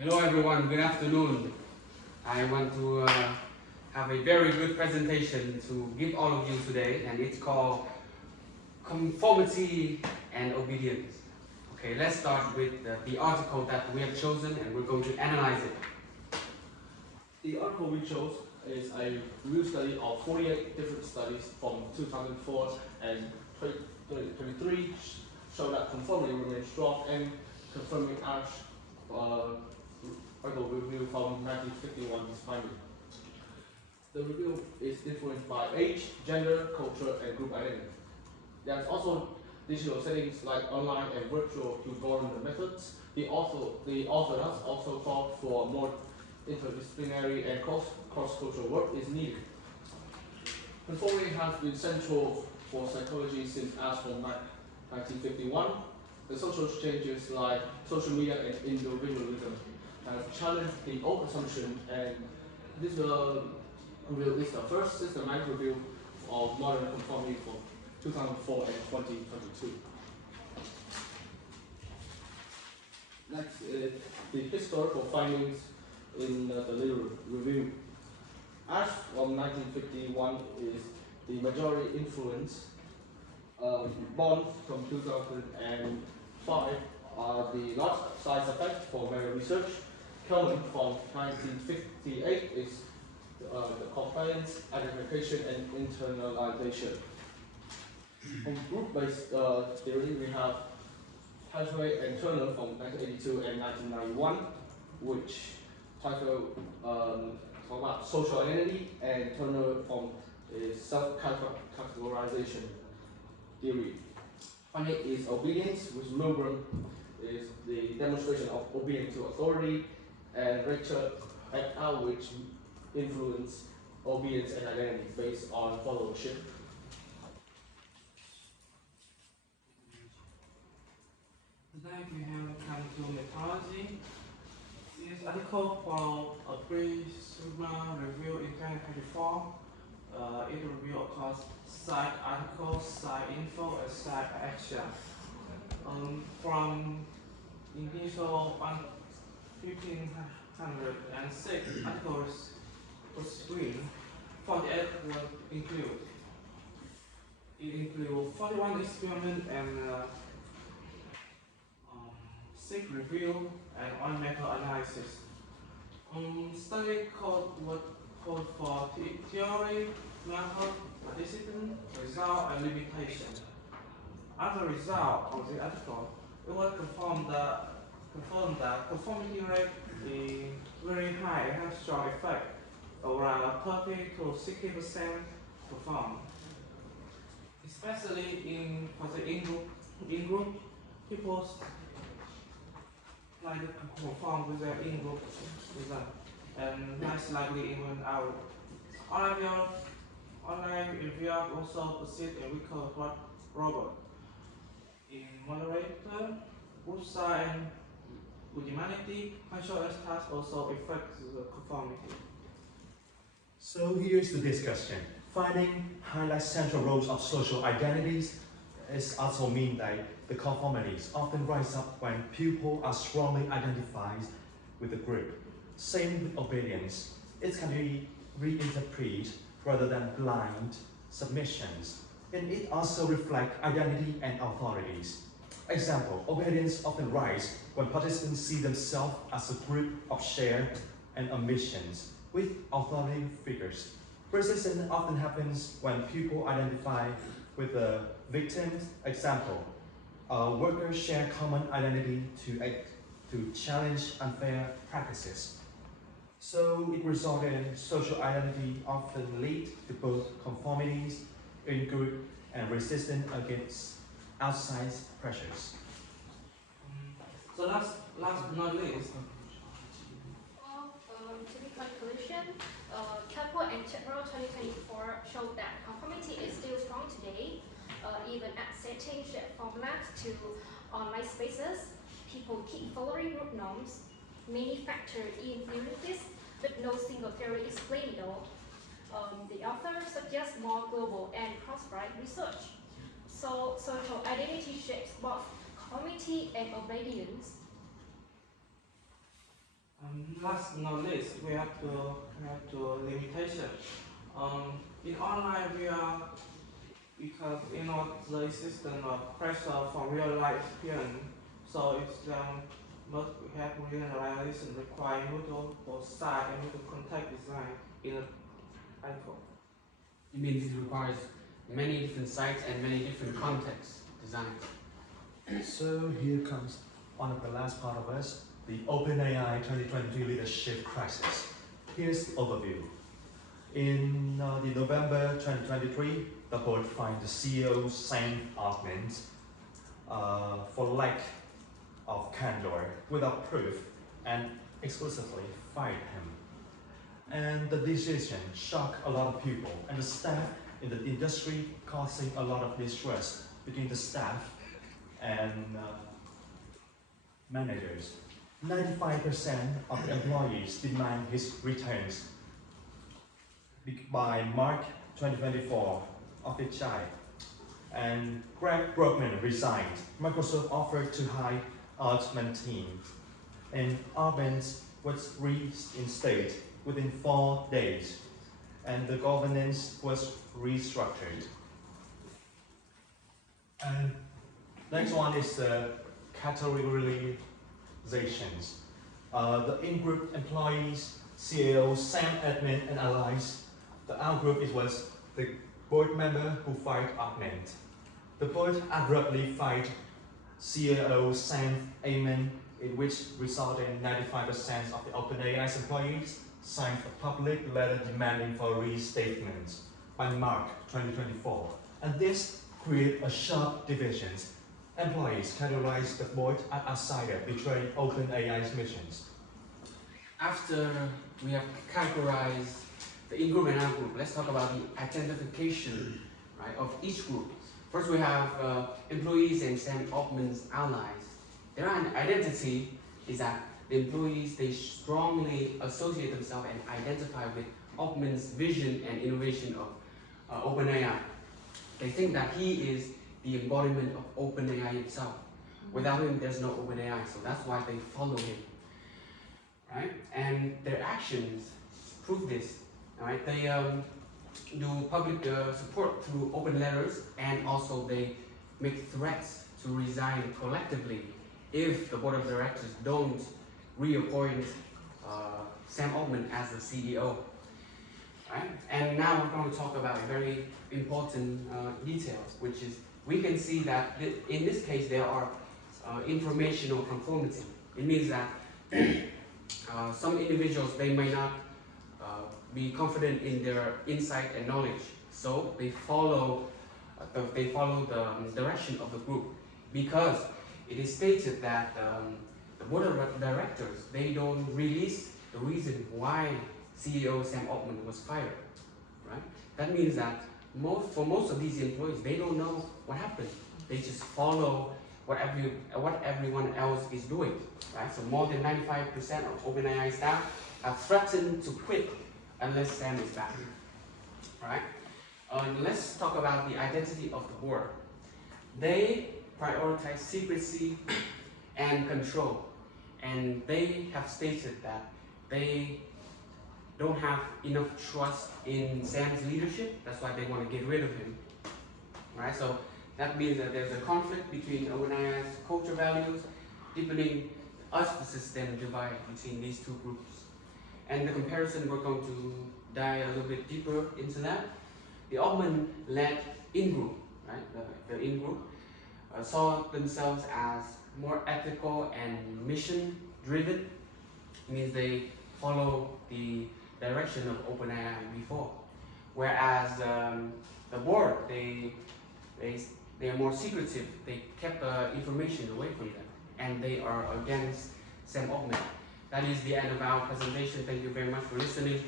Hello everyone, good afternoon. I want to have a very good presentation to give all of you today, and it's called Conformity and Obedience. Okay, let's start with the article that we have chosen, and we're going to analyze it. The article we chose is a review study of 48 different studies from 2004 and 2023 show that conformity remains strong and confirming our article review from 1951's finding. The review is influenced by age, gender, culture, and group identity. There's also digital settings like online and virtual to govern the methods. The author has also called for more interdisciplinary and cross-cultural work is needed. Conformity has been central for psychology since as from 1951. The social changes like social media and individualism have challenged the old assumption, and this review is the first systematic review of modern conformity for 2004 and 2022. Next is the historical findings in the literature review. As from 1951 is the majority influence. Born from 2005 are the large size effect for meta research. Coming from 1958 is the compliance, identification, and internalization. From group-based theory, we have Hathaway and Turner from 1982 and 1991, which title talk about social identity, and Turner from self-categorization theory. Finally is obedience, which Milgram is the demonstration of obedience to authority, and Rachel et al., which influence obedience and identity based on followership. Today we have come to methodology. This article from a pre-Sigma review in 2024. It review across site articles, site info, and site action. From initial 1506 articles per screen, 48 will include. It includes 41 experiments and 6 review and on method analysis. Study code for theory, method, discipline, result, and limitation. As a result of the article, it was confirmed that conformity rate is very high and has strong effect, around 30 to 60% perform. Especially for the in-group people like to conform with their in-group result, and less likely even out. Online review also perceive a weaker robot. In moderator, group size, and good humanity, functional tasks also affect the conformity. So here's the discussion. Finding highlights central roles of social identities. It also means that the conformities often rise up when people are strongly identified with the group. Same with obedience. It can be reinterpreted rather than blind submissions. And it also reflects identity and authorities. Example, obedience often rises when participants see themselves as a group of shared and ambitions with authority figures. Resistance often happens when people identify with the victims. Example, workers share common identity to challenge unfair practices. So it results in social identity often lead to both conformities in group and resistance against outside pressures. So last but not least, To the conclusion, Kelpo and Chitro 2024 showed that conformity is still strong today, even at setting shared formats to online spaces. People keep following group norms. Many factors influence this, but no single theory explains it all. The author suggests more global and cross-site research. So social identity shapes both conformity and obedience. Last but not least, we have to limitation. In online, because the existence of pressure from real life experience, so it's must have realization require multiple side and multiple contact design in a article. It means it requires many different sites and many different contexts designed. So here comes one of the last part of us, the OpenAI 2022 leadership crisis. Here's the overview. In the November 2023, the board fined the CEO Sam Altman for lack of candor without proof and explicitly fired him. And the decision shocked a lot of people and the staff in the industry, causing a lot of distrust between the staff and managers. 95% of the employees demand his returns by March 2024 of each child. And Greg Brockman resigned. Microsoft offered to hire Altman's team, and Altman was reinstated within 4 days, and the governance was restructured. And next one is the categorizations. The in-group employees, CEO, Sam Altman, and allies. The out-group was the board member who fired Altman. The board abruptly fired CEO Sam Altman, in which resulted in 95% of the OpenAI's employees signed a public letter demanding for restatement by March 2024. And this created a sharp division. Employees categorized the board as outsider, betraying OpenAI's missions. After we have categorized the in-group and out-group, let's talk about the identification, right, of each group. First, we have employees and Sam Altman's allies. Their identity is that the employees, they strongly associate themselves and identify with Altman's vision and innovation of OpenAI. They think that he is the embodiment of OpenAI itself. Without him, there's no OpenAI, so that's why they follow him, right? And their actions prove this, right? They do public support through open letters, and also they make threats to resign collectively if the board of directors don't reappoint Sam Altman as the CEO. Right? And now we're going to talk about very important details, which is we can see that in this case there are informational conformity. It means that some individuals, they may not be confident in their insight and knowledge, so they follow the direction of the group, because it is stated that the board of directors, they don't release the reason why CEO Sam Altman was fired, right? That means that for most of these employees, they don't know what happened. They just follow what everyone else is doing, right? So more than 95% of OpenAI staff have threatened to quit unless Sam is back, right? Let's talk about the identity of the board. They prioritize secrecy and control, and they have stated that they don't have enough trust in Sam's leadership. That's why they want to get rid of him, right? So that means that there's a conflict between OpenAI's culture values, deepening the system divide between these two groups. And the comparison, we're going to dive a little bit deeper into that. The Altman-led in-group, right? The in-group saw themselves as more ethical and mission-driven. It means they follow the direction of OpenAI before. Whereas the board, they are more secretive. They kept information away from them, and they are against Sam Altman. That is the end of our presentation. Thank you very much for listening.